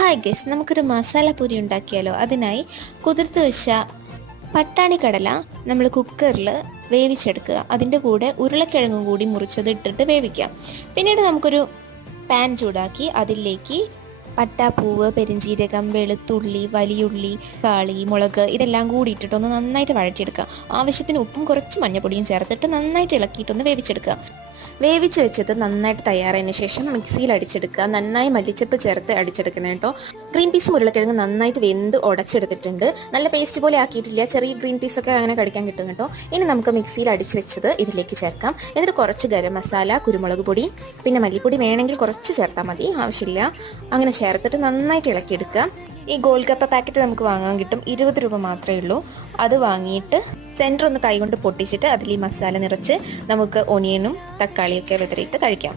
Hi guess, നമുക്കൊരു മസാലപ്പൂരി ഉണ്ടാക്കിയാലോ. അതിനായി കുതിർത്ത് വെച്ച പട്ടാണി കടല നമ്മൾ കുക്കറിൽ വേവിച്ചെടുക്കുക. അതിൻ്റെ കൂടെ ഉരുളക്കിഴങ്ങും കൂടി മുറിച്ചത് ഇട്ടിട്ട് വേവിക്കാം. പിന്നീട് നമുക്കൊരു പാൻ ചൂടാക്കി അതിലേക്ക് പട്ടാപ്പൂവ്, പെരിഞ്ചീരകം, വെളുത്തുള്ളി, വലിയുള്ളി, കാളി, മുളക് ഇതെല്ലാം കൂടി ഇട്ടിട്ടൊന്ന് നന്നായിട്ട് വഴറ്റിയെടുക്കുക. ആവശ്യത്തിന് ഉപ്പും കുറച്ച് മഞ്ഞപ്പൊടിയും ചേർത്തിട്ട് നന്നായിട്ട് ഇളക്കിയിട്ടൊന്ന് വേവിച്ചെടുക്കുക. വേവിച്ച് വെച്ചത് നന്നായിട്ട് തയ്യാറായതിനു ശേഷം മിക്സിയിൽ അടിച്ചെടുക്കുക. നന്നായി മല്ലിച്ചപ്പ് ചേർത്ത് അടിച്ചെടുക്കണം കേട്ടോ. ഗ്രീൻ പീസും ഉരുളക്കിഴങ്ങ് നന്നായിട്ട് വെന്ത് ഉടച്ചെടുത്തിട്ടുണ്ട്. നല്ല പേസ്റ്റ് പോലെ ആക്കിയിട്ടില്ല, ചെറിയ ഗ്രീൻ പീസൊക്കെ അങ്ങനെ കടിക്കാൻ കിട്ടും കേട്ടോ. ഇനി നമുക്ക് മിക്സിയിൽ അടിച്ച് വെച്ചത് ഇതിലേക്ക് ചേർക്കാം. എന്നിട്ട് കുറച്ച് ഗരം മസാല, കുരുമുളക് പൊടി, പിന്നെ മല്ലിപ്പൊടി വേണമെങ്കിൽ കുറച്ച് ചേർത്താൽ മതി, ആവശ്യമില്ല. അങ്ങനെ ചേർത്തിട്ട് നന്നായിട്ട് ഇളക്കിയെടുക്കുക. ഈ ഗോൾഗപ്പ പാക്കറ്റ് നമുക്ക് വാങ്ങാൻ കിട്ടും, 20 രൂപ മാത്രമേ ഉള്ളൂ. അത് വാങ്ങിയിട്ട് സെൻറ്റർ ഒന്ന് കൈകൊണ്ട് പൊട്ടിച്ചിട്ട് അതിൽ ഈ മസാല നിറച്ച് നമുക്ക് ഒനിയനും തക്കാളിയൊക്കെ വിതറിയിട്ട് കഴിക്കാം.